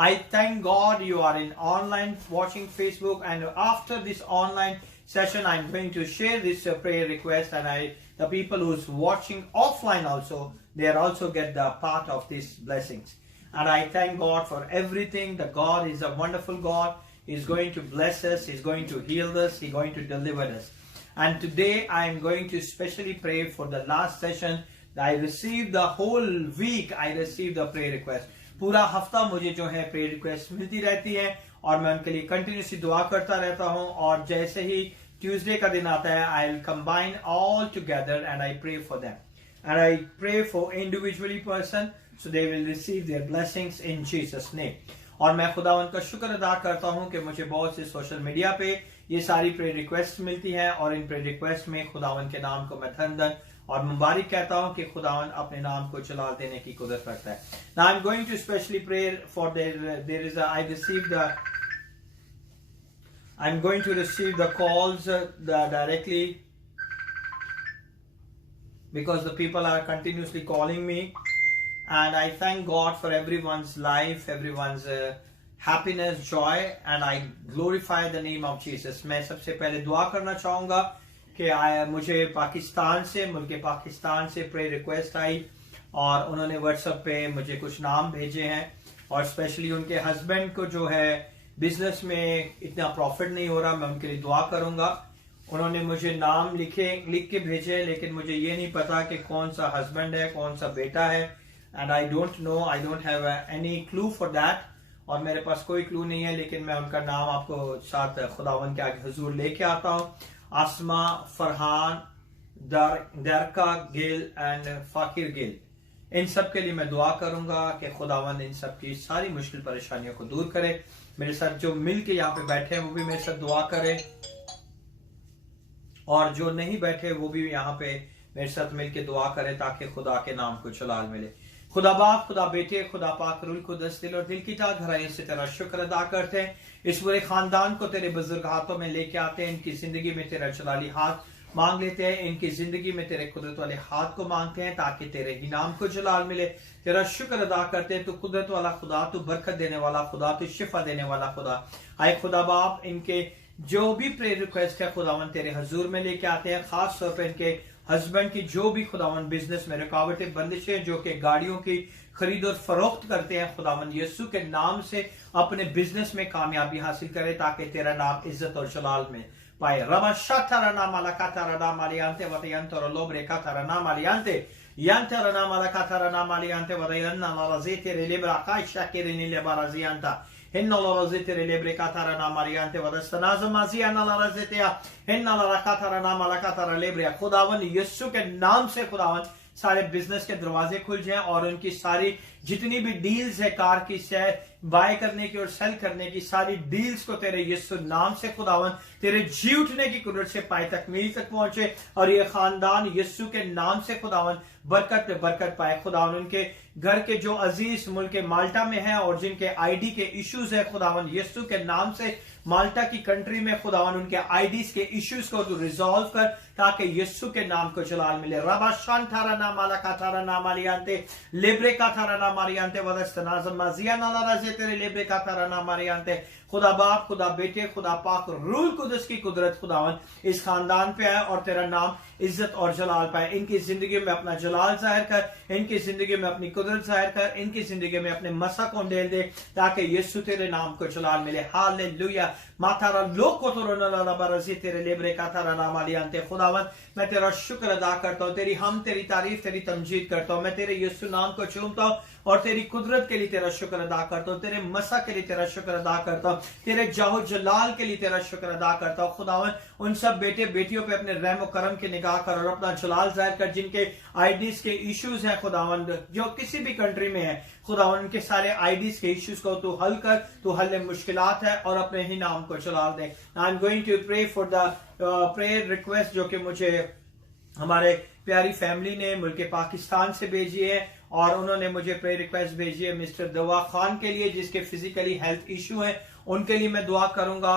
I thank God you are in online watching Facebook, and after this online session I'm going to share this prayer request, and the people who's watching offline also, they are also get the part of these blessings. And I thank God for everything. The God is a wonderful God. He's going to bless us. He's going to heal us. He's going to deliver us. And today I am going to specially pray for the last session. I received the whole week, I received the prayer request. पूरा हफ्ता मुझे जो है prayer request मिलती रहती है और मैं उनके लिए कंटिन्यूसली दुआ करता रहता हूं, और जैसे ही ट्यूसडे का दिन आता है I will combine all together and I pray for them, and I pray for individually person so they will receive their blessings in Jesus name. और मैं खुदावन का शुक्र अदा करता हूं कि मुझे बहुत से सोशल मीडिया पे ये सारी प्रेयर रिक्वेस्ट मिलती हैं, और इन प्रेयर रिक्वेस्ट में खुदावन के नाम को मैं धन और मुबारक कहता हूं कि खुदावन अपने नाम को चला देने की कुदरत रखता है। Now I'm going to specially pray for I'm going to receive the calls directly, because the people are continuously calling me, and I thank God for everyone's life, everyone's happiness, joy, and I glorify the name of Jesus. मैं सबसे पहले दुआ करना चाहूंगा कि मुझे पाकिस्तान से, मुल्क पाकिस्तान से प्रेयर रिक्वेस्ट आई, और उन्होंने व्हाट्सएप पे मुझे कुछ नाम भेजे हैं, और स्पेशली उनके हस्बैंड को जो है बिजनेस में इतना प्रॉफिट नहीं हो रहा, मैं उनके लिए दुआ करूंगा। उन्होंने मुझे नाम लिख के भेजे, लेकिन मुझे ये नहीं पता कि कौन सा हस्बैंड है, कौन सा बेटा है, and I don't know, I don't have any clue for that, और मेरे पास कोई क्लू नहीं है, लेकिन मैं उनका नाम आपको साथ खुदावन के आगे हुजूर लेके आता हूँ। आसमा, फरहान, दरका गिल एंड फाकिर गिल, इन सब के लिए मैं दुआ करूंगा कि खुदावन इन सब की सारी मुश्किल परेशानियों को दूर करे। मेरे साथ जो मिल के यहाँ पे बैठे हैं वो भी मेरे साथ दुआ करे, और जो नहीं बैठे वो भी यहाँ पे मेरे साथ मिल के दुआ करे, ताकि खुदा के नाम को जलाल मिले। खुदा बाप, खुदा बेटे, खुदा पाक रूल कुदस, दिल और दिल की गहराई से तेरा शुक्र अदा करते हैं। इस पूरे खानदान को तेरे बुजुर्ग हाथों में लेके आते हैं, इनकी जिंदगी में तेरा जलाली हाथ मांग लेते हैं, इनकी जिंदगी में तेरे कुदरत वाले हाथ को मांगते हैं, ताकि तेरे ही नाम को जलाल मिले। तेरा शुक्र अदा करते हैं, तू कुदरत वाला खुदा, तू बरकत देने वाला खुदा, तू शिफा देने वाला खुदा। आए खुदा बाप, इनके जो भी प्रेयर रिक्वेस्ट है खुदावन तेरे हजूर में लेके आते हैं, खास तौर पर इनके हस्बैंड की जो भी खुदावन बिजनेस में रुकावटें, बंदिशें, जो कि गाड़ियों की खरीद और फरोख्त करते हैं, खुदावन यीशु के नाम से अपने बिजनेस में कामयाबी हासिल करे, ताकि तेरा नाम इज्जत और जलाल में पाए। रबा शाताराना मालाकाताराना मालियांते वतयंतो लोब्रे काताराना मालियांते यांताराना मालाकाताराना मालियांते वतयन्ना लाराजेते रेलेब्रा काइशा केरेनी लेबाराजियांता हिन्ना लाराजेते रेलेब्रे काताराना मालियांते वदस्तनाज़ माजियाना लाराजेते हिन्ना लाराकाताराना मालाकातारा लेब्रे। खुदावन यीशु के नाम से खुदावन सारे बिजनेस के दरवाजे खुल जाएं, और उनकी सारी जितनी भी डील्स है, कार की बाय करने की और सेल करने की, सारी डील्स को तेरे यीशु नाम से खुदावन तेरे जी उठने की कुदरत से पाए तकमील तक पहुंचे, और ये खानदान यीशु के नाम से खुदावन बरकत पे बरकत पाए। खुदावन उनके घर के जो अजीज मुल्क माल्टा में है और जिनके आईडी के इश्यूज है, खुदावन यीशु के नाम से माल्टा की कंट्री में खुदावन उनके आईडीज के इश्यूज को तू रिजॉल्व कर, ताकि यीशु के नाम को जलाल मिले। रबा शांतारा ना माला कातारा ना मालियांते लेब्रे कातारा ना मारियांते वदस्तनाज़ माजिया ना लाराजे तेरे लेब्रे कातारा ना मारियांते। खुदा बाप, खुदा बेटे, खुदा पाक रूल कुदस की कुदरत खुदावन इस खानदान पे आए, और तेरा नाम इज्जत और जलाल पाए। इनकी जिंदगी में अपना जलाल जाहिर कर, इनकी जिंदगी में अपनी कुदरत जाहिर कर, इनकी जिंदगी में अपने मसा को डेल दे, ताकि यीशु तेरे नाम को जलाल मिले। हालेलुया। मातारा लोग को तो तेरे लेब्रे कातारा ना मालियांते। खुदावन मैं तेरा शुक्र अदा करता हूँ, तेरी हम तेरी तारीफ तेरी तमजीद करता हूँ। मैं तेरे यीशु नाम को चूमता हूँ, और तेरी कुदरत के लिए तेरा शुक्र अदा करता हूँ, तेरे मसा के लिए तेरा शुक्र अदा करता हूँ, तेरे जाहो जलाल के लिए तेरा शुक्र अदा करता हूँ। खुदावन उन सब बेटे बेटियों पे अपने रहम करम की निगाह कर, और अपना जलाल जाहिर कर, जिनके आईडीज के इश्यूज हैं खुदावन, जो किसी भी कंट्री में है, खुदावन उनके सारे आईडीज के इश्यूज को तू हल कर, तू हल मुश्किलात है, और अपने ही नाम को जलाल दे। I am going to pray for the prayer request जो कि मुझे हमारे प्यारी फैमिली ने मुल्क पाकिस्तान से भेजी है, और उन्होंने मुझे प्रेयर रिक्वेस्ट भेजी है मिस्टर दवा खान के लिए, जिसके फिजिकली हेल्थ इशू हैं, उनके लिए मैं दुआ करूंगा।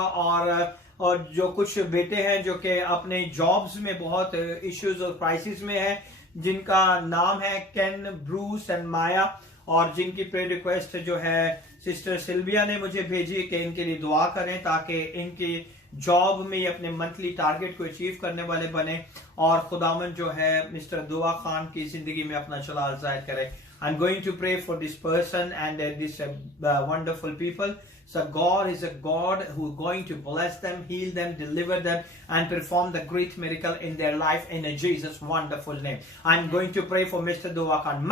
और जो कुछ बेटे हैं जो कि अपने जॉब्स में बहुत इश्यूज और क्राइसिस में हैं, जिनका नाम है केन, ब्रूस एंड माया, और जिनकी प्रेयर रिक्वेस्ट जो है सिस्टर सिल्विया ने मुझे भेजी कि इनके लिए दुआ करें ताकि इनकी जॉब में अपने मंथली टारगेट को अचीव करने वाले बने और खुदावन जो है मिस्टर दुआ खान की जिंदगी में अपना जलाल जाहिर करे. I'm going to pray for this person and this wonderful people. So God is a God who is going to bless them, heal them, deliver them, and perform the great miracle in their life in Jesus' wonderful name. I'm going to pray for Mr. Duwakan.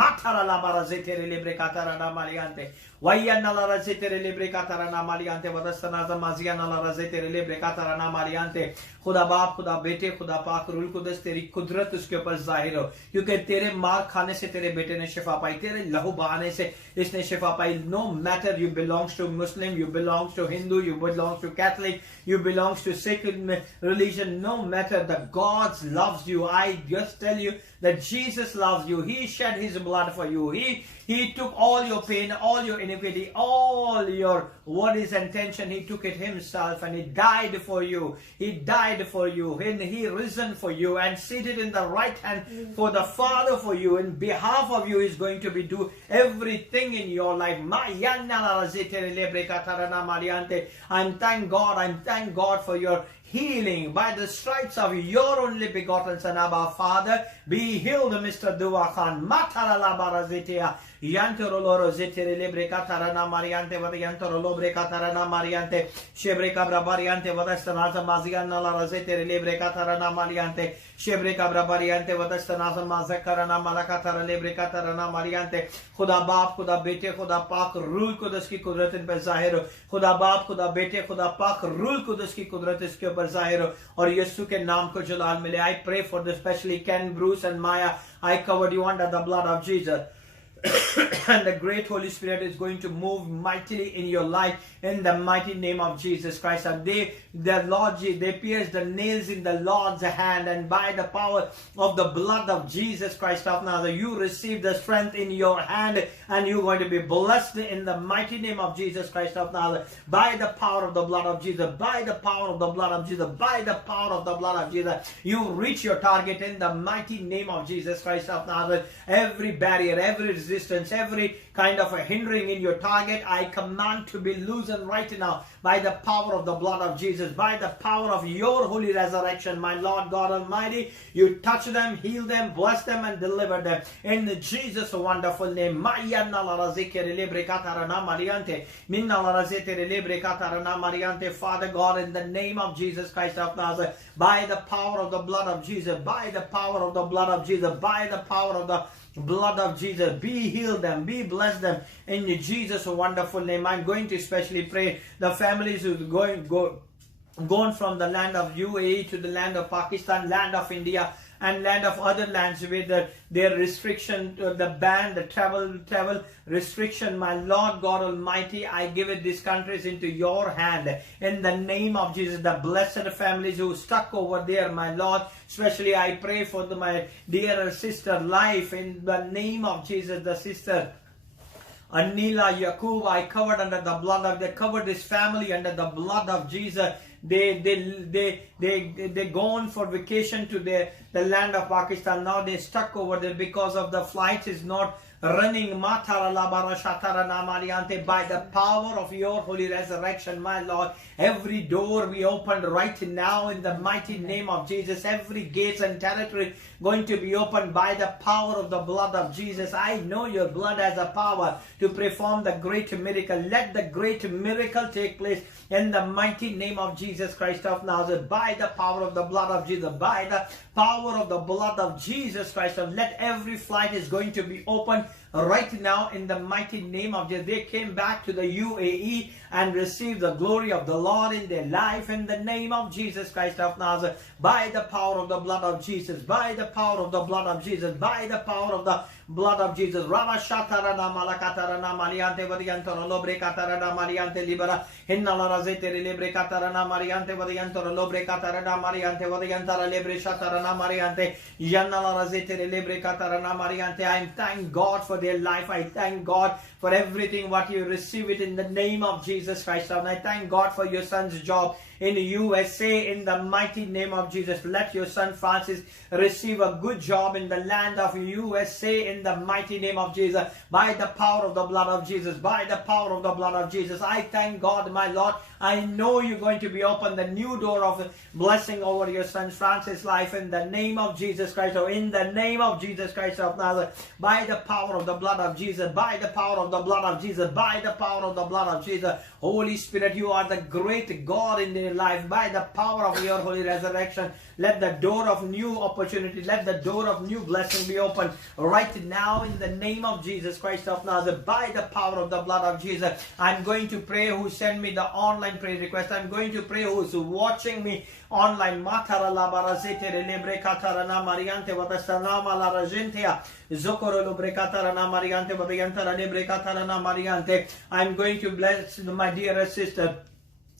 खुदा बाप, खुदा बेटे, खुदा पाक rule कुदस, तेरी कुदरत उसके ऊपर जाहिर हो, क्योंकि तेरे मार खाने से तेरे बेटे ने शिफा पाई, तेरे लहू बहाने से इसने शिफा पाई. No matter you belongs to Muslim, you belongs to Hindu, you belongs to Catholic, you belongs to secular religion, no matter, the God loves you. I just tell you that Jesus loves you. He shed his blood for you. He took all your pain, all your iniquity, all your worries and tension. He took it himself and he died for you. He died for you and he risen for you and seated in the right hand for the Father for you. In behalf of you is going to be do everything in your life. I'm thank God for your healing by the stripes of your only begotten Son, Abba Father. Be healed, Mr. Dua Khan. Matarala barazitia. Yantorolo zetere lebre katarana mariante vada yantorolo bre katarana mariante shebre cabra variante vada stanaza maziana la zetere lebre katarana mariante shebre cabra variante vada stanaza mazakarana malakatara lebre katarana mariante. खुदा बाप, खुदा बेटे, खुदा पाक rule कुदस की कुदरत इन पर जाहिर हो. खुदा बाप, खुदा बेटे, खुदा पाक रूल कुदस की कुदरत इसके ऊपर जाहिर हो और यीशु के नाम को जलाल मिले. I pray for the especially Ken, Bruce and Maya. I covered you under the blood of Jesus. And the great Holy Spirit is going to move mightily in your life in the mighty name of Jesus Christ. And they pierced the nails in the Lord's hand, and by the power of the blood of Jesus Christ of Nazareth, you receive the strength in your hand, and you're going to be blessed in the mighty name of Jesus Christ of Nazareth. By the power of the blood of Jesus, by the power of the blood of Jesus, by the power of the blood of Jesus, you reach your target in the mighty name of Jesus Christ of Nazareth. Every barrier, every resistance, every kind of a hindering in your target, I command to be loosened right now by the power of the blood of Jesus, by the power of your holy resurrection, my Lord God Almighty. You touch them, heal them, bless them, and deliver them in Jesus' wonderful name. Father God, in the name of Jesus Christ of Nazareth, by the power of the blood of Jesus, by the power of the blood of Jesus, by the power of the blood of Jesus, be healed them, be blessed them in Jesus' wonderful name. I'm going to especially pray the families who gone from the land of UAE to the land of Pakistan, land of India, and land of other lands with their restriction, the ban, the travel restriction. My Lord God Almighty, I give it these countries into your hand in the name of Jesus. The blessed families who stuck over there, my Lord, especially I pray for my dear sister life in the name of Jesus. The sister Anila Yakub, I covered under the blood of, they covered this family under the blood of Jesus. They gone for vacation to the land of Pakistan. Now they stuck over there because of the flight is not running. By the power of your holy resurrection, my Lord, every door we opened right now in the mighty name of Jesus. Every gates and territory going to be opened by the power of the blood of Jesus. I know your blood has the power to perform the great miracle. Let the great miracle take place in the mighty name of Jesus Christ of Nazareth. By the power of the blood of Jesus, by the power of the blood of Jesus Christ, let every flight is going to be open right now in the mighty name of Jesus. They came back to the UAE and received the glory of the Lord in their life in the name of Jesus Christ of Nazareth. By the power of the blood of Jesus, by the power of the blood of Jesus, by the power of the blood of Jesus. Rama Shatarana Malakatarana Mariante Variantoro Lobre Catarana Mariante Libera Hinala Razete Lebre Catarana Mariante Variantoro Lobre Catarana Mariante Variantara Lebre Shatarana Mariante Yanala Razete Lebre Catarana Mariante. I thank God for their life. I thank God for everything what you receive it in the name of Jesus Christ. And I thank God for your son's job in USA in the mighty name of Jesus. Let your son Francis receive a good job in the land of USA in the mighty name of Jesus. By the power of the blood of Jesus, by the power of the blood of Jesus, I thank God, my Lord. I know you're going to be open the new door of blessing over your son Francis' life in the name of Jesus Christ, or in the name of Jesus Christ of Nazareth, by the power of the blood of Jesus, by the power of the blood of Jesus, by the power of the blood of Jesus. Holy Spirit, you are the great God in their life. By the power of your holy resurrection, let the door of new opportunity, let the door of new blessing be open right now in the name of Jesus Christ of Nazareth, by the power of the blood of Jesus. I'm going to pray who sent me the online prayer request. I'm going to pray who's watching me online. I'm going to bless my dear sister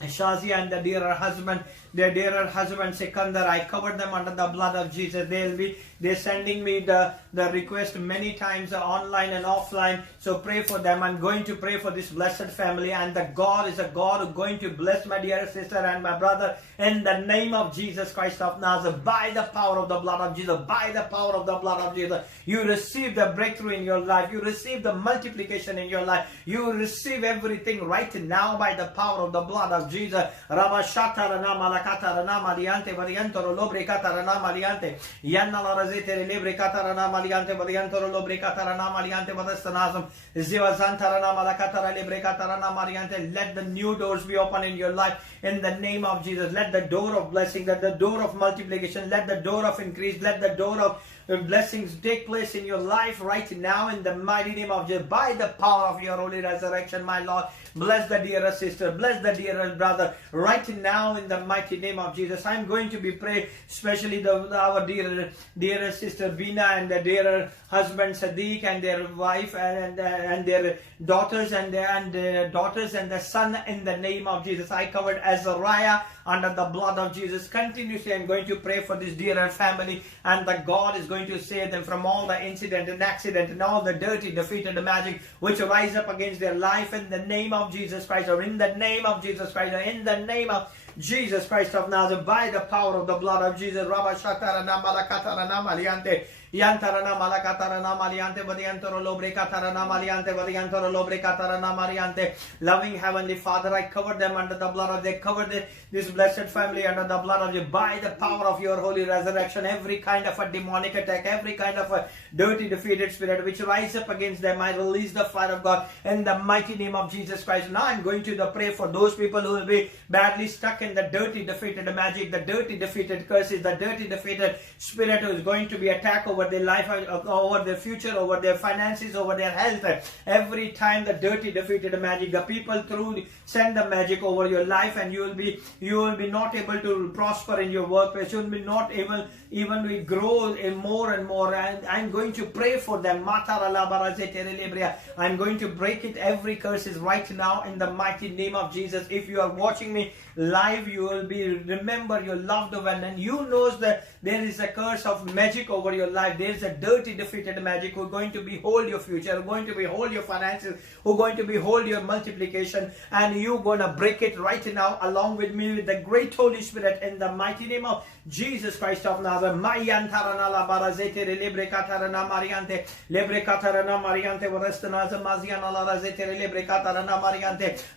Shazia and the dearer husband, their dearer husband Sikandar. I covered them under the blood of Jesus. They're sending me the request many times online and offline. So pray for them. I'm going to pray for this blessed family, and the God is a God who's going to bless my dear sister and my brother in the name of Jesus Christ of Nazareth, by the power of the blood of Jesus, by the power of the blood of Jesus. You receive the breakthrough in your life. You receive the multiplication in your life. You receive everything right now by the power of the blood of Jesus. Ramashatarana malakatarana maliante variantoro lobrekatarana maliante yanala razete lebrekatarana maliante variantoro lobrekatarana maliante vadastanazam zivazantarana malakatara lebrekatarana maliante. Let the new doors be open in your life in the name of Jesus. Let the door of blessing, let the door of multiplication, let the door of increase, let the door of blessings take place in your life right now in the mighty name of Jesus, by the power of your holy resurrection, my Lord. Bless the dearest sister, bless the dearest brother right now in the mighty name of Jesus. I'm going to be praying especially our dearest sister Bina and the dearer husband Sadiq and their wife and their daughters and the son in the name of Jesus. I covered Azariah under the blood of Jesus. Continuously I'm going to pray for this dearer family, and that God is going to save them from all the incident and accident and all the dirty, defeated magic which rise up against their life in the name of Jesus Christ, or in the name of Jesus Christ, or in the name of Jesus Christ of Nazareth, by the power of the blood of Jesus. Yantarana malakatarana maliante variantoro lobrekatarana maliante variantoro lobrekatarana mariante. Loving Heavenly Father, I cover them under the blood of, they cover this blessed family under the blood of you, by the power of your holy resurrection. Every kind of a demonic attack, every kind of a dirty defeated spirit which rise up against them, I release the fire of God in the mighty name of Jesus Christ. Now I'm going to pray for those people who will be badly stuck in the dirty defeated magic, the dirty defeated curses, the dirty defeated spirit who is going to be attacked over their life, over their future, over their finances, over their health. Every time the dirty defeated magic, the people through send the magic over your life, and you will be not able to prosper in your workplace. You will be not able even we grow more and more. And I'm going to pray for them. I'm going to break it. Every curse is right now in the mighty name of Jesus. If you are watching me live, you will remember your loved one, and you knows that there is a curse of magic over your life. There is a dirty defeated magic who are going to behold your future, who are going to behold your finances, who are going to behold your multiplication, and you're going to break it right now along with me, with the great Holy Spirit, in the mighty name of Jesus Christ of Nazareth.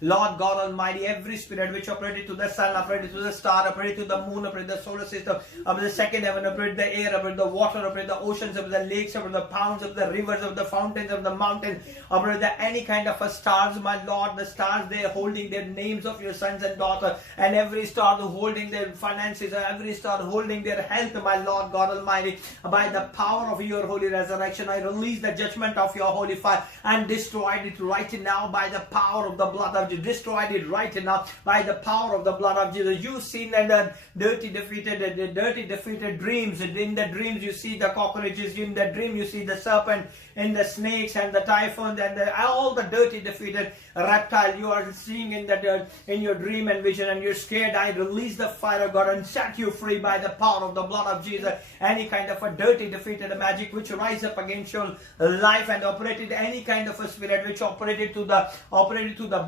Lord God Almighty, every spirit which operated to the sun, operated to the star, operated to the moon, operated the solar system, of the second heaven, operated the air, operated the water, operated the oceans, of the lakes, of the ponds, of the rivers, of the fountains, of the mountains, operated any kind of a stars, my Lord. The stars, they are holding their names of your sons and daughters, and every star holding their finances, every star holding their health, my Lord God Almighty. By the power of your holy resurrection, I release the judgment of your holy fire and destroyed it right now by the power of the blood of Jesus. Destroyed it right now by the power of the blood of Jesus. You seen that the dirty defeated operated dreams. In the dreams you see the cockroaches, in the dream you see the serpent, in the snakes and the typhoon and all the dirty defeated reptile you are seeing in your dream and vision, and you're scared. I release the fire of God and set you free by the power of the blood of Jesus. Any kind of a dirty defeated magic which rise up against your life and operated any kind of a spirit which operated to the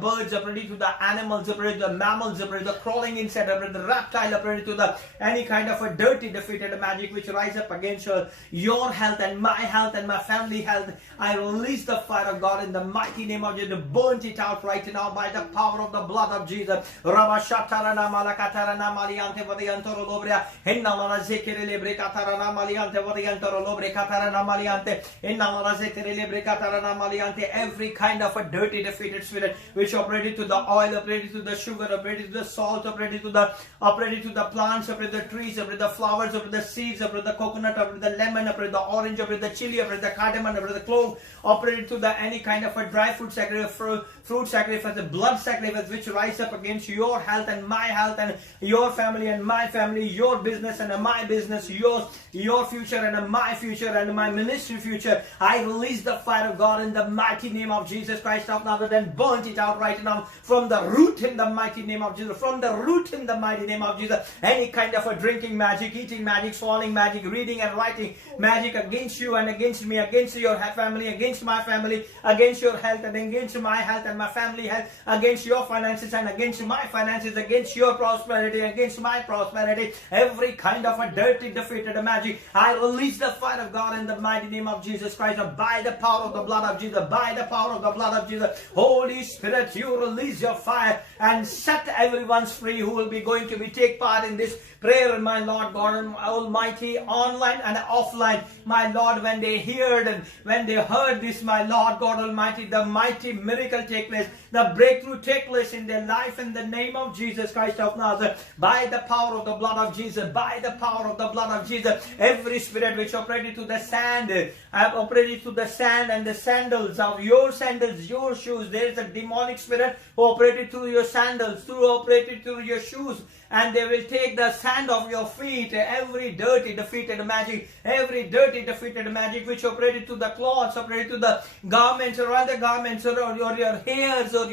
birds, operated to the animals, operated to the mammals, operated to the crawling insect, operated to the reptile, operated to the any kind of a dirty defeated magic which rise up against your health and my family health. I release the fire of God in the mighty name of Jesus to burn it out right now by the power of the blood of Jesus. Rabashatarana malakatarana maliante vadiantoro lobria hennamana zekerele katarana maliante vadiantoro lobre katarana maliante hennamana zekerele katarana maliante. Every kind of a dirty defeated spirit which operated to the oil, operated to the sugar, operated to the salt, operated to the plants, operated the trees, operated the flowers, operated the seeds, operated the coconut, operated the lemon, operated the orange, operated the chili, operated the cardamom, operated the clove, operated to the any kind of a dry fruit sacrifice, fruit sacrifice, the blood sacrifice which rise up against your health and my health and your family and my family, your business and my business, your future and my future and my ministry future. I release the fire of God in the mighty name of Jesus Christ of Nazareth and burn it out right now from the root in the mighty name of Jesus. From the root in the mighty name of Jesus. Any kind of a drinking magic, eating magic, swallowing magic, reading and writing magic against you and against me, against your family, against my family, against your health and against my health and my family health, against your finances and against my finances, against your prosperity, against my prosperity. Every kind of a dirty defeated magic, I release the fire of God in the mighty name of Jesus Christ, by the power of the blood of Jesus, by the power of the blood of Jesus. Holy Spirit, you release your fire and set everyone's free who will be going to take part in this prayer, my Lord God Almighty, online and offline, my Lord. When they heard this, my Lord God Almighty, the mighty miracle take place, the breakthrough take place in their life in the name of Jesus Christ of Nazareth, by the power of the blood of Jesus, by the power of the blood of Jesus. Every spirit which operated to the sand, operated to the sand and the sandals of your sandals, your shoes. There is a demonic spirit who operated through your sandals, operated through your shoes, and they will take the sand of your feet. Every dirty defeated magic, every dirty defeated magic which operated to the cloths, operated to the garments or other garments, or your hairs, or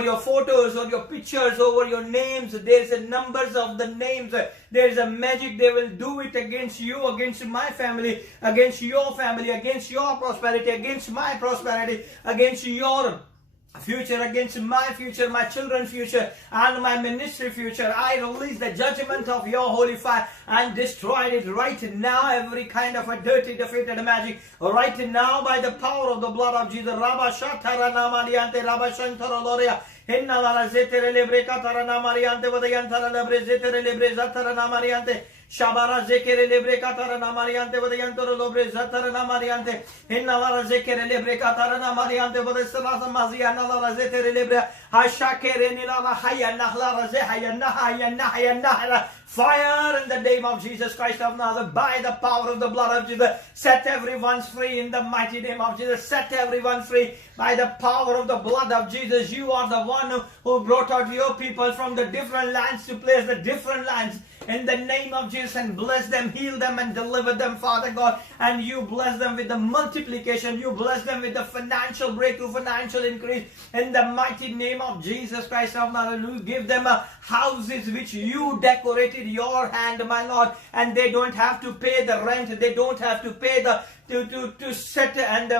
your photos, or your pictures, over your names. There's a numbers of the names. There's a magic. They will do it against you, against my family, against your family, against your prosperity, against my prosperity, against your future, against my future, my children's future, and my ministry future. I release the judgment of your holy fire and destroy it right now. Every kind of a dirty defeated magic right now by the power of the blood of Jesus. Henna la zetere lebre katarana mariante vadayantara lebre zetere lebre zatara mariante Shabara zekere lebre katarana mariante vadayantara lebre zatara mariante Henna la zekere lebre katarana mariante vadayantara maziana la zetere lebre hashakere nila la hayana la zehayana hayana. Fire in the name of Jesus Christ of Nazareth, by the power of the blood of Jesus. Set everyone free in the mighty name of Jesus. Set everyone free by the power of the blood of Jesus. You are the one who brought out your people from the different lands to place the different lands in the name of Jesus, and bless them, heal them and deliver them, Father God. And you bless them with the multiplication. You bless them with the financial breakthrough, financial increase in the mighty name of Jesus Christ of Nazareth. You give them houses which you decorated your hand, my Lord, and they don't have to pay the rent. They don't have to pay the to set and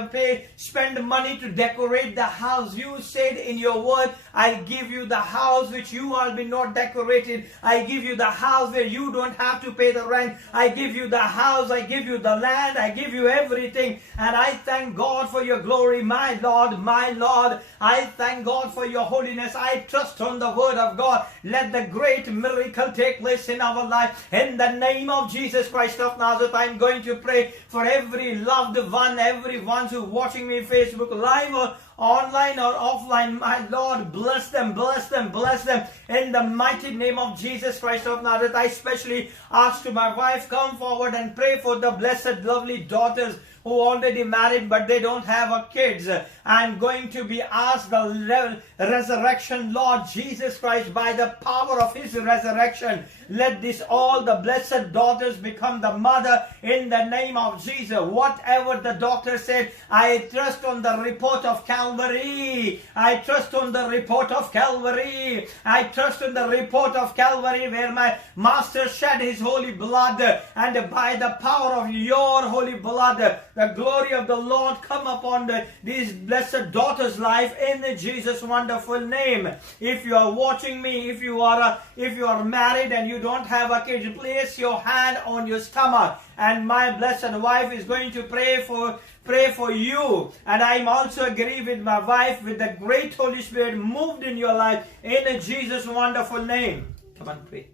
spend money to decorate the house. You said in your word, I give you the house which you all be not decorated. I give you the house where you don't have to pay the rent. I give you the house, I give you the land, I give you everything. And I thank God for your glory, my Lord, my Lord. I thank God for your holiness. I trust on the word of God. Let the great miracle take place in our life. In the name of Jesus Christ of Nazareth, I'm going to pray for every loved one, everyone who's watching me Facebook Live online or offline. My Lord, bless them, bless them, bless them. In the mighty name of Jesus Christ of Nazareth, I especially ask to my wife, come forward and pray for the blessed, lovely daughters who already married but they don't have a kids. I'm going to be asked the resurrection, Lord Jesus Christ, by the power of his resurrection. Let this all the blessed daughters become the mother in the name of Jesus. Whatever the doctor said, I trust on the report of Calvary. I trust on the report of Calvary. I trust on the report of Calvary, where my master shed his holy blood, and by the power of your holy blood, the glory of the Lord come upon these blessed daughters' life in Jesus' wonderful name. If you are watching me, if you are married and you don't have a kid, place your hand on your stomach, and my blessed wife is going to pray for you. And I also agree with my wife, with the great Holy Spirit moved in your life in Jesus' wonderful name. Come on, pray.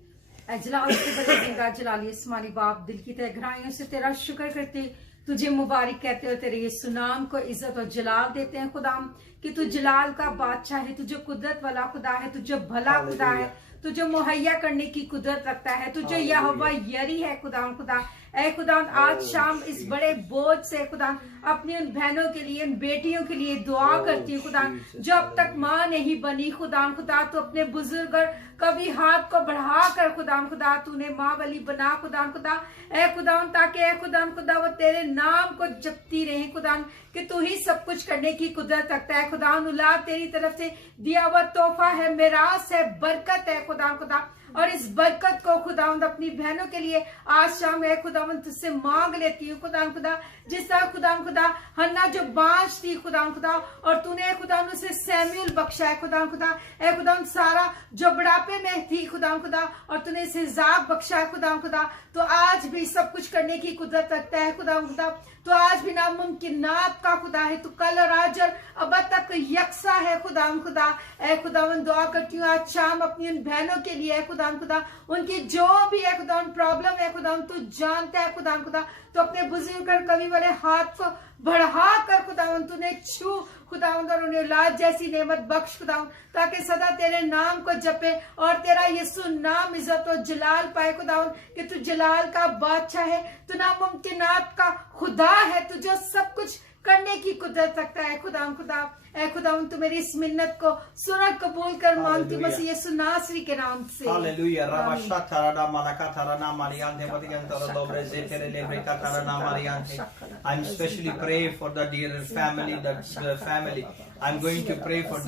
जलाल से बड़े जिंदा जलाली इस्मानी बाप, दिल की तह गहराइयों से तेरा शुक्र करते, तुझे मुबारक कहते हो, तेरे यीशु नाम को इज्जत और जलाल देते हैं खुदाम, कि तू जलाल का बादशाह है, तुझे कुदरत वाला खुदा है, तुझे भला खुदा है, तुझे मुहैया करने की कुदरत रखता है, तुझे यहोवा यरी है खुदा। ऐ खुदा, आज शाम इस बड़े बोझ से खुदा अपनी उन बहनों के लिए, उन बेटियों के लिए दुआ करती हूँ खुदा, जो अब तक माँ नहीं बनी खुदा। तो अपने बुजुर्ग कभी हाथ को बढ़ा कर खुदा तूने माँ बली बना खुदा। ऐ खुदा, ताकि ऐ खुदा वो तेरे नाम को जपती रहे खुदा, कि तू ही सब कुछ करने की कुदरत रखता है खुदा। औलाद तेरी तरफ से दिया हुआ तोहफा है, मिरास है, बरकत है खुदा। और इस बरकत को खुदावंद अपनी बहनों के लिए आज शाम है खुदावंद तुझसे मांग लेती हूँ खुदा। जिस तरह खुदा हन्ना जो बांझ थी खुदा, और तूने खुदा उसे सैमुएल बख्शा है खुदा। ऐ खुदा सारा जो बुढ़ापे में थी खुदा, और तूने इसे जाक बख्शा है खुदा। तो आज भी सब कुछ करने की कुदरत रखता है खुदा। तो आज भी नामुमकिनात का खुदा है, तू कल और आज और अब तक यकसा है खुदा। ऐ खुदावन दुआ करती हूँ आज शाम अपनी उन बहनों के लिए खुदा, उनकी जो भी है खुदा प्रॉब्लम है खुदा, तू जानता है खुदा। तो अपने बुजुर्ग कवि वाले हाथ को बढ़ा कर खुदावन तूने छू खुदावंद, और उन्हें औलाद जैसी नेमत बख्श खुदावंद, ताकि सदा तेरे नाम को जपे और तेरा यीशु नाम इज्जत और जलाल पाए खुदावंद, कि तू जलाल का बादशाह है, तू नामुमकिनात का खुदा है, तू जो सब कुछ करने की कुदरत रखता है खुदा। ऐ खुदावंद तू मेरी इस मिन्नत को सुन कबूल कर, मांगती मसीह यीशु नासरी के नाम से। Hallelujah. Rabasha tarana malaka tarana mariante vadiantara dobre zetere lebreka tarana mariante. I'm especially pray for the dear family, the family. I'm going to pray for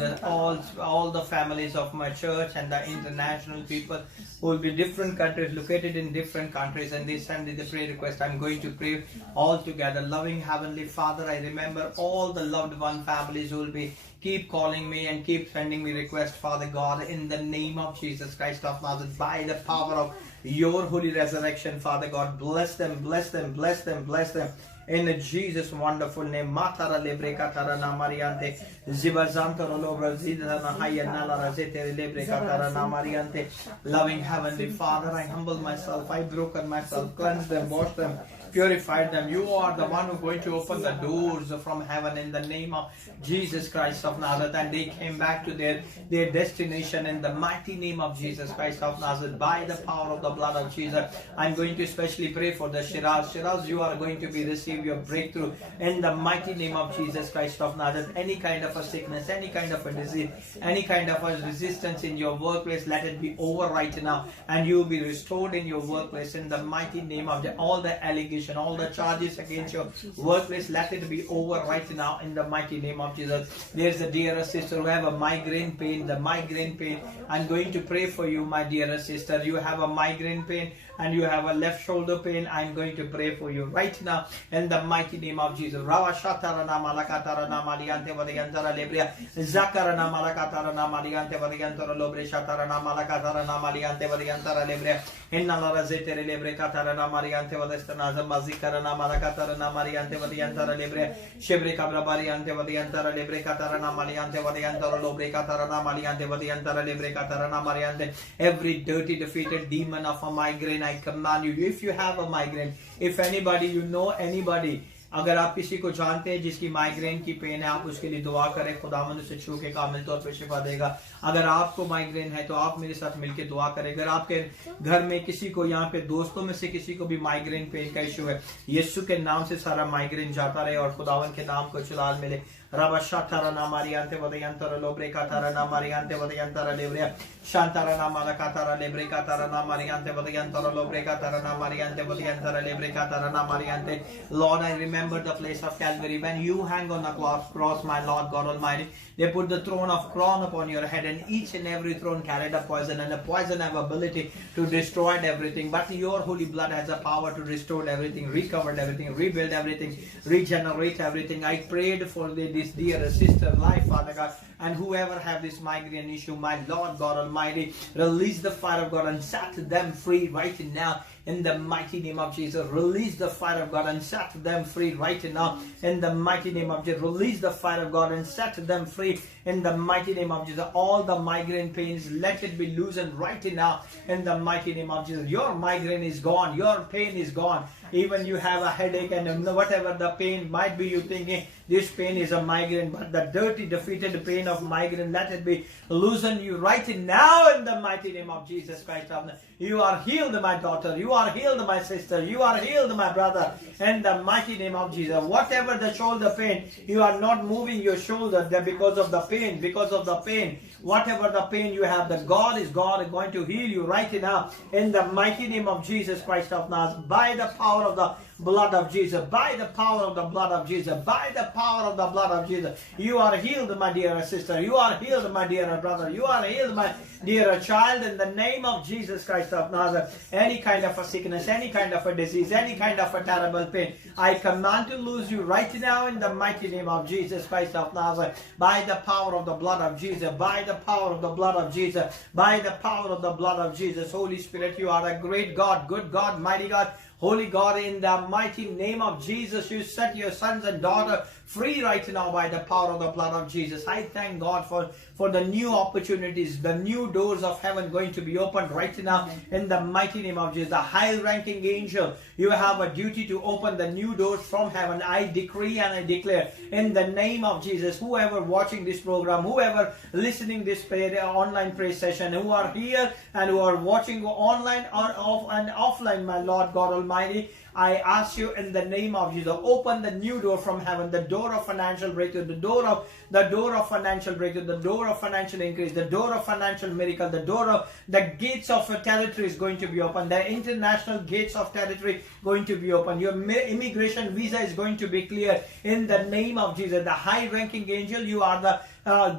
all the families of my church and the international people who will be different countries, located in different countries, and they send the prayer request. I'm going to pray all together. Loving Heavenly Father, I remember all the loved one families who will be keep calling me and keep sending me requests, Father God, in the name of Jesus Christ of Nazareth, by the power of your holy resurrection, Father God, bless them, bless them, bless them, bless them. In Jesus' wonderful name, Matara Lebreka Tarana Mariante, Zibazantara Lobra Zidana Hayanala Razete Lebreka Tarana Mariante. Loving Heavenly Father, I humble myself, I broken myself, cleanse them, wash them, purified them. You are the one who is going to open the doors from heaven in the name of Jesus Christ of Nazareth, and they came back to their destination in the mighty name of Jesus Christ of Nazareth, by the power of the blood of Jesus. I'm going to especially pray for the Shiraz. Shiraz, you are going to be receive your breakthrough in the mighty name of Jesus Christ of Nazareth. Any kind of a sickness, any kind of a disease, any kind of a resistance in your workplace, let it be over right now, and you will be restored in your workplace in the mighty name of all the allegations, all the charges against your workplace, let it be over right now in the mighty name of Jesus. There's a dearest sister who have a migraine pain, the migraine pain. I'm going to pray for you, my dearest sister. You have a migraine pain and you have a left shoulder pain. I'm going to pray for you right now in the mighty name of Jesus. Ravashatarana malakatarana mariante vadiyantara lebria zakarana malakatarana mariante vadiyantara lobre shatarana malakatarana mariante vadiyantara lebria innala razetere lebre katarana mariante vadestana zamazikarana malakatarana mariante vadiyantara lebria shebre kabra mariante vadiyantara lebre katarana mariante vadiyantara lobre katarana mariante vadiyantara lebre katarana mariante. Every dirty defeated demon of a migraine, I command you, if you have a migraine, if anybody, you know anybody अगर आप किसी को जानते हैं जिसकी migraine की pen है, आप उसके लिए दुआ करें, खुदावंद उसे छू के कामिल तौर पर शिफा देगा। अगर आपको माइग्रेन है तो आप मेरे साथ मिलकर दुआ करें। अगर आपके घर में किसी को, यहाँ पे दोस्तों में से किसी को भी माइग्रेन पेन का इशू है, यीशु के नाम से सारा माइग्रेन जाता रहे और खुदावंद के नाम को चलाल मिले। Rabashatara Namariante Vadayantara Lobrecatara Namariante Vadayantara Lebrea Shantara Namalakatara Lebrecatara Namariante Vadayantara Lobrecatara Namariante Vadayantara Lebrecatara Namariante. Lord, I remember the place of Calvary when you hang on the cross, my Lord God Almighty. They put the throne of crown upon your head, and each and every throne carried a poison, and the poison have ability to destroy everything. But your holy blood has the power to restore everything, recover everything, rebuild everything, regenerate everything. I prayed for this dear sister life, Father God, and whoever have this migraine issue, my Lord God Almighty, release the fire of God and set them free right now. In the mighty name of Jesus, release the fire of God and set them free right now. In the mighty name of Jesus, release the fire of God and set them free. In the mighty name of Jesus, all the migraine pains, let it be loosened right now. In the mighty name of Jesus, your migraine is gone. Your pain is gone. Even you have a headache and whatever the pain might be, you thinking this pain is a migraine, but the dirty, defeated pain of migraine, let it be loosened you right now in the mighty name of Jesus Christ. You are healed, my daughter. You are healed, my sister. You are healed, my brother. In the mighty name of Jesus. Whatever the shoulder pain, you are not moving your shoulder because of the pain. Because of the pain. Whatever the pain you have, the God is going to heal you right now. In the mighty name of Jesus Christ of Nazareth. By the power of the blood of Jesus. By the power of the blood of Jesus. By the power of the blood of Jesus. You are healed, my dear sister. You are healed, my dear brother. You are healed, my dear child, in the name of Jesus Christ of Nazareth. Any kind of a sickness, any kind of a disease, any kind of a terrible pain, I command to lose you right now in the mighty name of Jesus Christ of Nazareth. By the power of the blood of Jesus. By the power of the blood of Jesus. By the power of the blood of Jesus. Holy Spirit, you are a great God, good God, mighty God. Holy God, in the mighty name of Jesus, you set your sons and daughters free right now by the power of the blood of Jesus. I thank God for the new opportunities, the new doors of heaven going to be opened right now in the mighty name of Jesus. The high-ranking angel, you have a duty to open the new doors from heaven. I decree and I declare in the name of Jesus, whoever watching this program, whoever listening this online prayer session, who are here and who are watching online or offline, my Lord God Almighty, I ask you in the name of Jesus, open the new door from heaven, the door of financial breakthrough, the door of financial breakthrough, the door of financial increase, the door of financial miracle, the door of the gates of territory is going to be open, the international gates of territory going to be open, your immigration visa is going to be clear in the name of Jesus. The high-ranking angel, you are the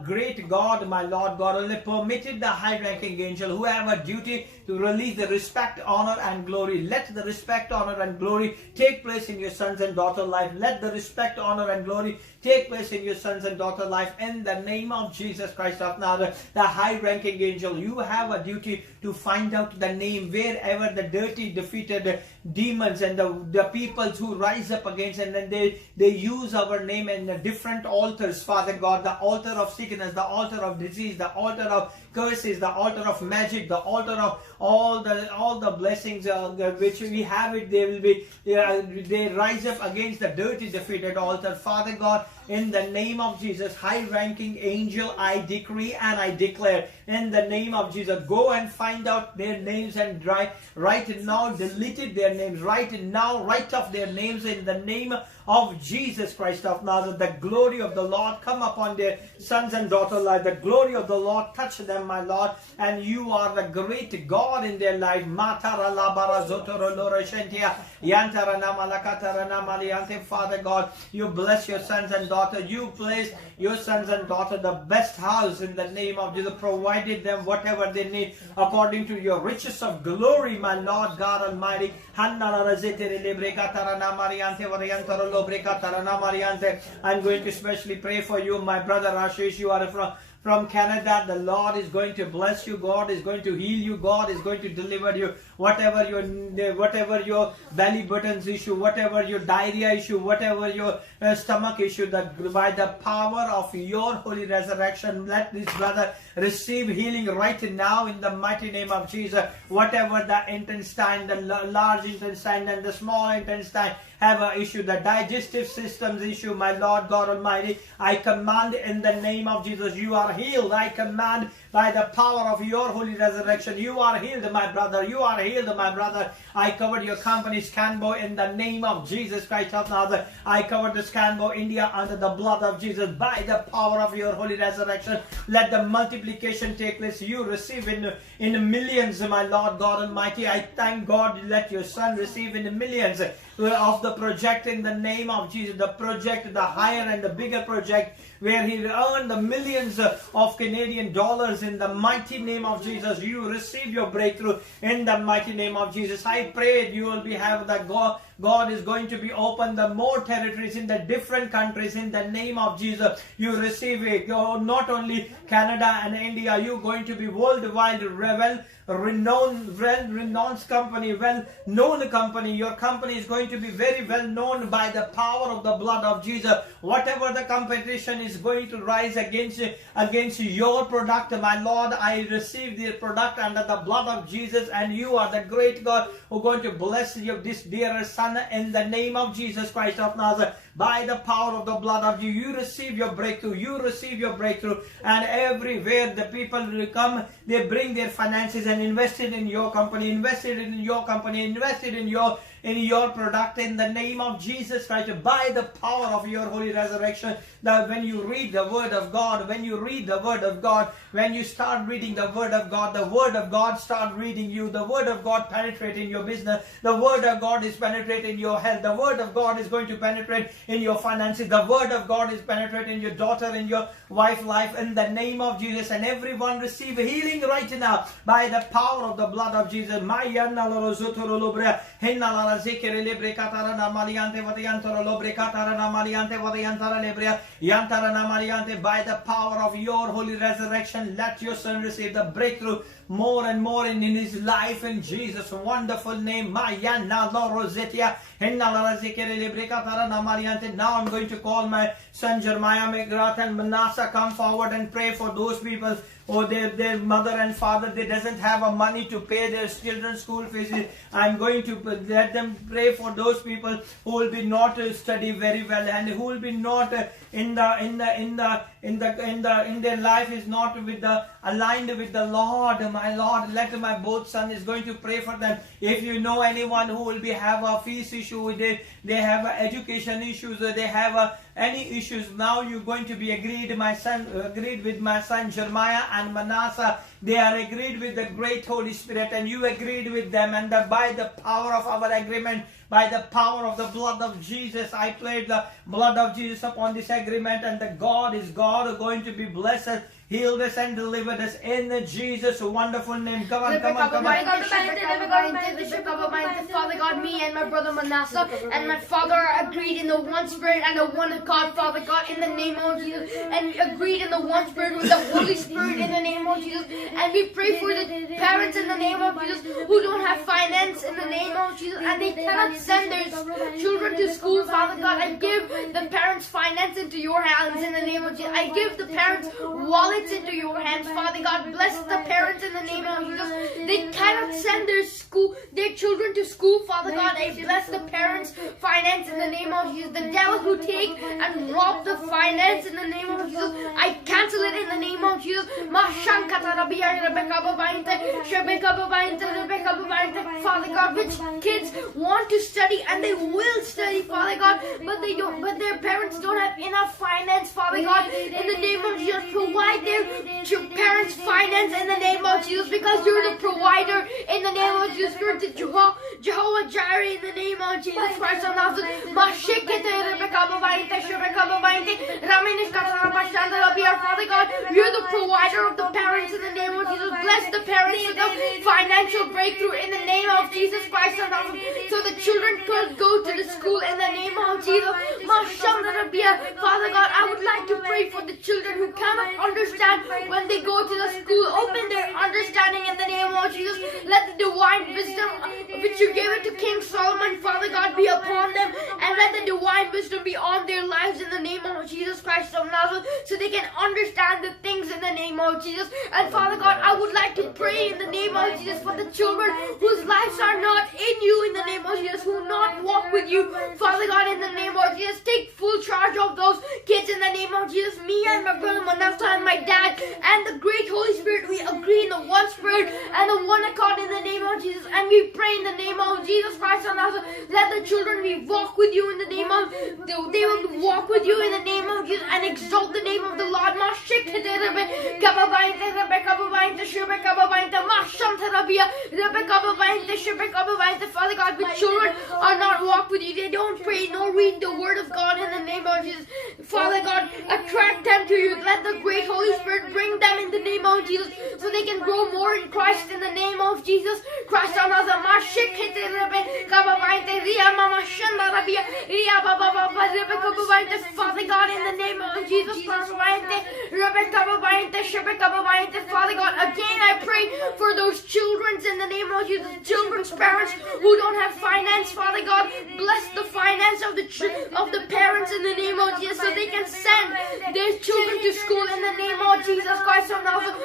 great God, my Lord God, only permitted the high-ranking angel who have a duty to release the respect, honor, and glory. Let the respect, honor, and glory take place in your sons and daughter life. Let the respect, honor, and glory take place in your sons and daughter life in the name of Jesus Christ of Nazareth. The high-ranking angel, you have a duty to find out the name wherever the dirty, defeated demons and the peoples who rise up against, and then they use our name in different altars, Father God, the altar of sickness, the altar of disease, the altar of curses, the altar of magic, the altar of all the blessings which we have it, they will be they rise up against the dirty, defeated altar. Father God, in the name of Jesus, high-ranking angel, I decree and I declare in the name of Jesus, go and find out their names and right now delete their names right now, write off their names in the name of Jesus Christ of Nazareth. The glory of the Lord come upon their sons and daughters' life. The glory of the Lord touch them, my Lord, and you are the great God in their life. Father God, you bless your sons and daughters. You place your sons and daughters the best house in the name of Jesus. Provided them whatever they need according to your riches of glory, my Lord God Almighty. I'm going to especially pray for you, my brother Ashish. You are from Canada. The Lord is going to bless you. God is going to heal you. God is going to deliver you. Whatever your belly buttons issue, whatever your diarrhea issue, whatever your stomach issue, that by the power of your holy resurrection, let this brother receive healing right now in the mighty name of Jesus. Whatever the intestine, the large intestine and the small intestine, have an issue, the digestive system's issue, my Lord God Almighty, I command in the name of Jesus, you are healed. I command by the power of your holy resurrection, you are healed, my brother. You are healed, my brother. I covered your company, Scanbo, in the name of Jesus Christ of Nazareth. I covered the Scanbo India under the blood of Jesus by the power of your holy resurrection. Let the multiplication take place. You receive in millions, my Lord God Almighty. I thank God. Let your son receive in millions of the project in the name of Jesus. The project, the higher and the bigger project, where he earned the millions of Canadian dollars in the mighty name of Jesus. You receive your breakthrough in the mighty name of Jesus. I prayed you will have the God is going to be open the more territories in the different countries in the name of Jesus. You receive it. Not only Canada and India, you're going to be worldwide well-renowned company, well-known company. Your company is going to be very well known by the power of the blood of Jesus. Whatever the competition is going to rise against your product, my Lord, I receive the product under the blood of Jesus, and you are the great God who is going to bless this dear son in the name of Jesus Christ of Nazareth. By the power of the blood of Jesus, you receive your breakthrough. You receive your breakthrough. And everywhere the people will come, they bring their finances and invested in your company, invested in your product in the name of Jesus Christ. By the power of your holy resurrection, that when you read the word of God, when you start reading the word of God start reading you. The word of God penetrating your business. The word of God is penetrating your health. The word of God is going to penetrate in your finances. The word of God is penetrating your daughter and your wife life in the name of Jesus. And everyone receive healing right now by the power of the blood of Jesus. By the power of your holy resurrection, let your son receive the breakthrough more and more in his life in Jesus' wonderful name. Now I'm going to call my son Jeremiah McGrath and Manasseh. Come forward and pray for those people or their mother and father. They doesn't have a money to pay their children's school fees. I'm going to let them pray for those people who will be not study very well and who will be not in their life is not aligned with the Lord. My Lord, let my both son is going to pray for them. If you know anyone who will have a fees issue, they have education issues, they have any issues, now you're going to be agreed with my son Jeremiah and Manasseh. They are agreed with the great Holy Spirit, and you agreed with them, and by the power of our agreement, by the power of the blood of Jesus, I played the blood of Jesus upon this agreement, and the God is going to be blessed, heal us and deliver us in Jesus' wonderful name. Come on. Father God, me and my brother Manasseh and my father agreed in the one spirit and the one God, Father God, in the name of Jesus, and we agreed in the one spirit with the Holy Spirit in the name of Jesus, and we pray for the parents in the name of Jesus who don't have finance in the name of Jesus, and they cannot send their children to school. Father God, I give the parents finance into your hands in the name of Jesus. I give the parents wallets into your hands. Father God, bless the parents in the name of Jesus. They cannot send their children to school. Father God, I bless the parents' finance in the name of Jesus. The devil who take and rob the finance in the name of Jesus, I cancel it in the name of Jesus. Father God, which kids want to study and they will study, Father God, but their parents don't have enough finance, Father God, in the name of Jesus. Provide their parents finance in the name of Jesus, because you're the provider in the name of Jesus. You're the Jehovah Jireh in the name of Jesus Christ of Nazareth. Father God, you're the provider of the parents in the name of Jesus. Bless the parents with the financial breakthrough in the name of Jesus Christ of Nazareth, so the children could go to the school in the name of Jesus. Father God, I would like to pray for the children who cannot understand when they go to the school. Open their understanding in the name of Jesus. Let the divine wisdom which you gave it to King Solomon, Father God, be upon them, and let the divine wisdom be on their lives in the name of Jesus Christ of Nazareth, so they can understand the things in the name of Jesus. And Father God, I would like to pray in the name of Jesus for the children whose lives are not in you in the name of Jesus, who not walk with you. Father God, in the name of Jesus, take full charge of those kids in the name of Jesus. Me and my brother Manasseh and my dad and the great Holy Spirit, we agree in the one Spirit and the one accord in the name of Jesus. And we pray in the name of Jesus Christ of Nazareth. Let the children we walk with you in the name of, they will walk with you in the name of Jesus and exalt the name of the Lord. Father God, the children are not walk with you. They don't pray nor read the word of God in the name of Jesus. Father God, attract them to you. Let the great Holy Spirit bring them in the name of Jesus, so they can grow more in Christ in the name of Jesus Christ. Father God, in the name of Jesus Christ, Father God, again I pray for those children in the name of Jesus, children's parents who don't have finance. Father God, bless the finance of the parents in the name of Jesus, so they can send their children to school in the name of Jesus Christ of Nazareth.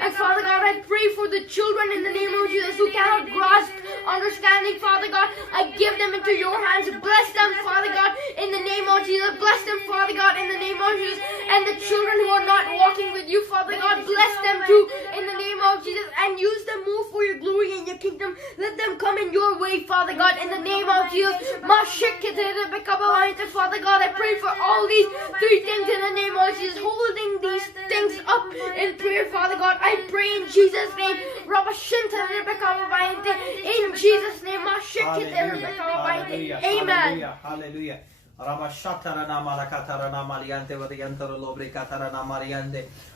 And Father God, I pray for the children in the name of Jesus who cannot grasp understanding. Father God, I give them into your hands. Bless them, Father God, in the name of Jesus. Bless them, Father God, in the name of Jesus. And the children who are not walking with you, Father God, bless them too in the name of Jesus, and use them more for your glory and your kingdom. Let them come in your way, Father God, in the name of Jesus. Father God, I pray for all these three things in the name of Jesus, holding these things up in prayer, Father God. I pray in Jesus' name. In Jesus' name. Hallelujah. Amen. Hallelujah.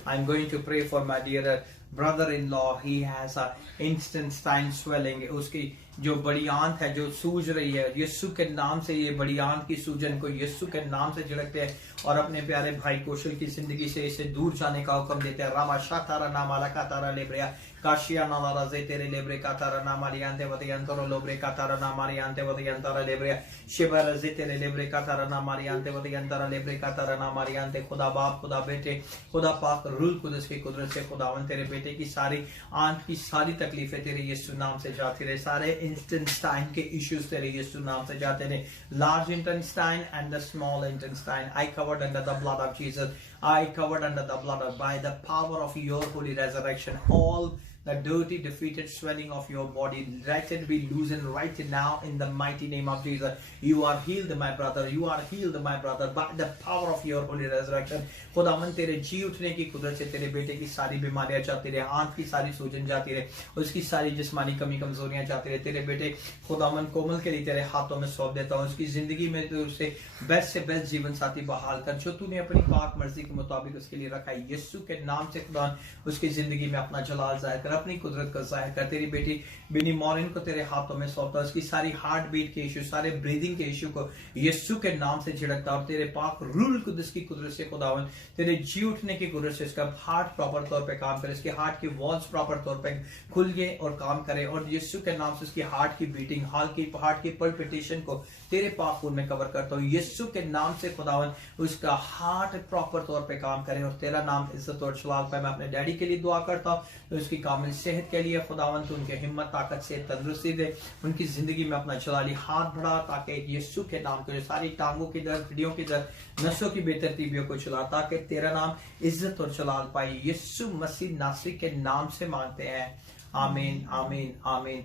I'm going to pray for my dear brother-in-law. He has a intestine swelling. उसकी जो बड़ी आंत है जो सूज रही है, यीशु के नाम से ये बड़ी आंत की सूजन को यीशु के नाम से झड़कते हैं और अपने प्यारे भाई कौशल की जिंदगी से इसे दूर जाने का हुक्म देते हैं। रामा शातारा नामाला कातारा लेब्रिया काशिया नामाला जेतेरे लेब्रे कातारा नामालियांते वदियंतरो लोब्रे कातारा नामालियांते वदियंतरा लेब्रिया शिवर जेतेरे लेब्रे कातारा नामालियांते वदियंतरा लेब्रे कातारा नामालियांते। खुदा बाप, खुदा बेटे, खुदा पाक रूल कुदस की कुदरत से खुदावन तेरे बेटे की सारी आंत की सारी तकलीफें तेरे यीशु नाम से जाती रहे, सारे intestine के issues तेरे यीशु नाम से जाते रहे, large intestine and the small intestine. I covered under the blood of Jesus. I covered under the blood of, by the power of your holy resurrection, all the dirty, defeated swelling of your body, let it be loosened right now in the mighty name of Jesus. You are healed, my brother. You are healed, my brother, by the power of your holy resurrection. खुदावन तेरे जी उठने की कुदरत से तेरे बेटे की सारी बीमारियां जाती रहे, आंत की सारी सूजन जाती रहे, उसकी सारी जिस्मानी कमी कमजोरियां जाती रहे। तेरे बेटे खुदावन कोमल के लिए तेरे हाथों में सौंप देता हूँ। उसकी जिंदगी में तो उसे बेस्ट से बेस्ट जीवन साथी बहाल कर, जो तूने अपनी पाक मर्जी के मुताबिक उसके लिए रखा है। यीशु के नाम से खुदा उसकी जिंदगी में अपना जलाल जाहिर कर, अपनी कुदरत का जाहिर कर। तेरी बेटी बिनी मॉरिन को तेरे हाथों में सौंपता, उसकी सारी हार्ट बीट के इशू, सारे ब्रीदिंग के इशू को यीशु के नाम से झिड़कता और तेरे पाक रूल कुदस की कुदरत से खुदावन तेरे जी उठने की कुदरत से इसका हार्ट प्रॉपर तौर पे काम करे, इसके हार्ट की वॉल्स प्रॉपर तौर पे खुल गए और काम करे, और यीशु के नाम से उसकी हार्ट की बीटिंग, हार्ट की पल्पिटेशन को तेरे पाक खून में कवर करता हूँ। यीशु के नाम से खुदावन उसका हार्ट प्रॉपर तौर पे काम करे और तेरा नाम इज्जत और जलाल पाए। मैं अपने डैडी के लिए दुआ करता हूँ तो उसकी कामिल सेहत के लिए खुदावन तो उनके हिम्मत, ताकत से तंदुरुस्ती दे, उनकी जिंदगी में अपना जलाली हाथ बढ़ा, ताकि यीशु के नाम के सारी टांगों की दर्द, हड्डियों की दर्द, नसों की बेतरतीबियों को चला, ताकि तेरा नाम इज्जत और जलाल पाए। यीशु मसीह नासरी के नाम से मांगते हैं, आमीन आमीन आमीन।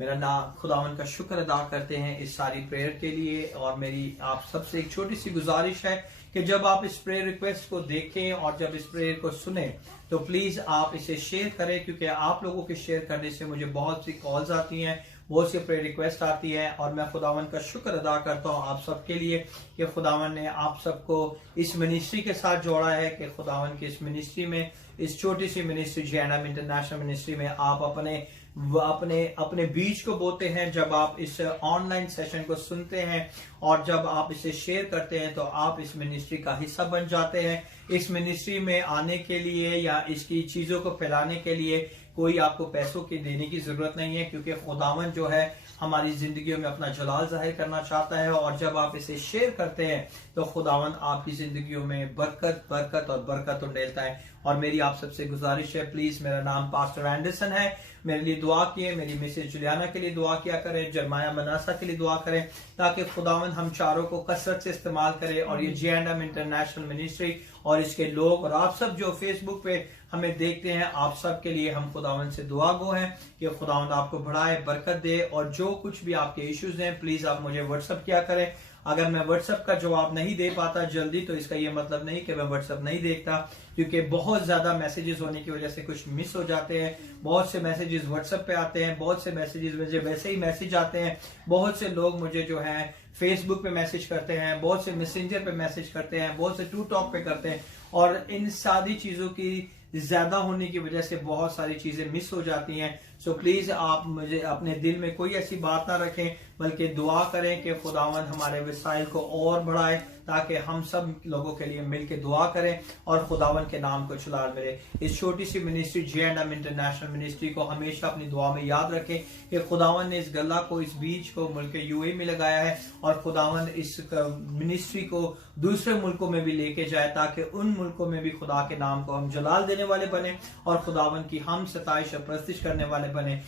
मेरा नाम खुदावन का शुक्र अदा करते हैं इस सारी प्रेयर के लिए। और मेरी आप सबसे एक छोटी सी गुजारिश है कि जब आप इस प्रेयर रिक्वेस्ट को देखें और जब इस प्रेयर को सुने तो प्लीज आप इसे शेयर करें, क्योंकि आप लोगों के शेयर करने से मुझे बहुत सी कॉल्स आती हैं, बहुत सी प्रेयर रिक्वेस्ट आती है, और मैं खुदावन का शुक्र अदा करता हूँ आप सबके लिए कि खुदावन ने आप सबको इस मिनिस्ट्री के साथ जोड़ा है, कि खुदावन की इस मिनिस्ट्री में, इस छोटी सी मिनिस्ट्री, JNM इंटरनेशनल मिनिस्ट्री में आप अपने अपने अपने बीज को बोते हैं। जब आप इस ऑनलाइन सेशन को सुनते हैं और जब आप इसे शेयर करते हैं तो आप इस मिनिस्ट्री का हिस्सा बन जाते हैं। इस मिनिस्ट्री में आने के लिए या इसकी चीजों को फैलाने के लिए कोई आपको पैसों की देने की जरूरत नहीं है, क्योंकि खुदावन जो है हमारी जिंदगियों में अपना जलाल जाहिर करना चाहता है। और जब आप इसे शेयर करते हैं तो खुदावन आपकी जिंदगियों में बरकत बरकत और बरकत उंडेलता है। और मेरी आप सबसे गुजारिश है, प्लीज, मेरा नाम पास्टर एंडरसन है, मेरे लिए दुआ किए, मेरी मिसेज जुलियाना के लिए दुआ किया करें, जरमाया मनासा के लिए दुआ करें, ताकि खुदावन हम चारों को कसरत से इस्तेमाल करे। और ये J&M इंटरनेशनल मिनिस्ट्री और इसके लोग और आप सब जो फेसबुक पे हमें देखते हैं, आप सब के लिए हम खुदावन से दुआ गो हैं कि खुदावन आपको बढ़ाए, बरकत दे। और जो कुछ भी आपके इश्यूज हैं, प्लीज आप मुझे व्हाट्सएप किया करें। अगर मैं व्हाट्सएप का जवाब नहीं दे पाता जल्दी, तो इसका ये मतलब नहीं कि मैं व्हाट्सएप नहीं देखता, क्योंकि बहुत ज्यादा मैसेजेस होने की वजह से कुछ मिस हो जाते हैं। बहुत से मैसेजेस व्हाट्सएप पे आते हैं, बहुत से मैसेजेस मुझे वैसे ही मैसेज आते हैं, बहुत से लोग मुझे जो है फेसबुक पे मैसेज करते हैं, बहुत से मैसेंजर पे मैसेज करते हैं, बहुत से टू टॉक पे करते हैं। और इन सारी चीजों की ज्यादा होने की वजह से बहुत सारी चीजें मिस हो जाती हैं। सो प्लीज आप मुझे अपने दिल में कोई ऐसी बात ना रखें, बल्कि दुआ करें कि खुदावन हमारे वसाइल को और बढ़ाए, ताकि हम सब लोगों के लिए मिलकर दुआ करें और खुदावन के नाम को जलाल मिले। इस छोटी सी मिनिस्ट्री J&M इंटरनेशनल मिनिस्ट्री को हमेशा अपनी दुआ में याद रखें कि खुदावन ने इस गल्ला को, इस बीज को मुल्क UAE में लगाया है, और खुदावन इस मिनिस्ट्री को दूसरे मुल्कों में भी लेके जाए, ताकि उन मुल्कों में भी खुदा के नाम को हम जलाल देने वाले बने और खुदावन की हम सताइश और परस्तिश करने वाले बने।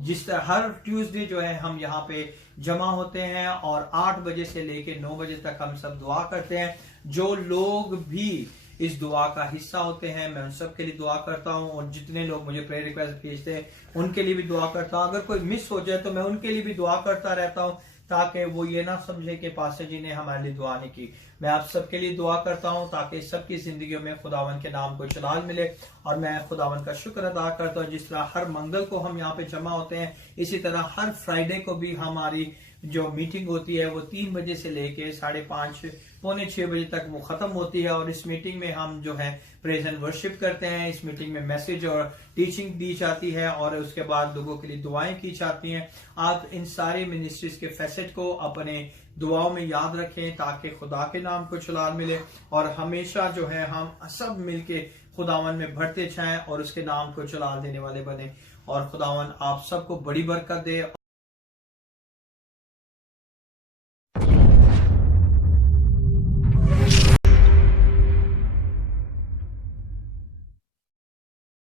जिस तरह हर ट्यूसडे जो है हम यहाँ पे जमा होते हैं और 8 बजे से लेके 9 बजे तक हम सब दुआ करते हैं। जो लोग भी इस दुआ का हिस्सा होते हैं, मैं उन सब के लिए दुआ करता हूं, और जितने लोग मुझे प्रेयर रिक्वेस्ट भेजते हैं उनके लिए भी दुआ करता हूं। अगर कोई मिस हो जाए तो मैं उनके लिए भी दुआ करता रहता हूं, ताकि वो ये ना समझे कि पास्टर जी ने हमारे लिए दुआ नहीं की। मैं आप सबके लिए दुआ करता हूं ताकि सबकी जिंदगियों में खुदावन के नाम को जलाल मिले। और मैं खुदावन का शुक्र अदा करता हूं, जिस तरह हर मंगल को हम यहाँ पे जमा होते हैं, इसी तरह हर फ्राइडे को भी हमारी जो मीटिंग होती है वो 3 बजे से लेके 5:30 पौने 6 बजे तक वो खत्म होती है। और इस मीटिंग में हम जो है प्रेज एंड वर्शिप करते हैं। इस मीटिंग में मैसेज और टीचिंग दी जाती है और उसके बाद लोगों के लिए दुआएं की जाती हैं। आप इन सारी मिनिस्ट्रीज के फैसेट को अपने दुआओं में याद रखें, ताकि खुदा के नाम को जलाल मिले और हमेशा जो है हम सब मिलके खुदावन में बढ़ते जाएं और उसके नाम को जलाल देने वाले बने। और खुदावन आप सबको बड़ी बरकत दे।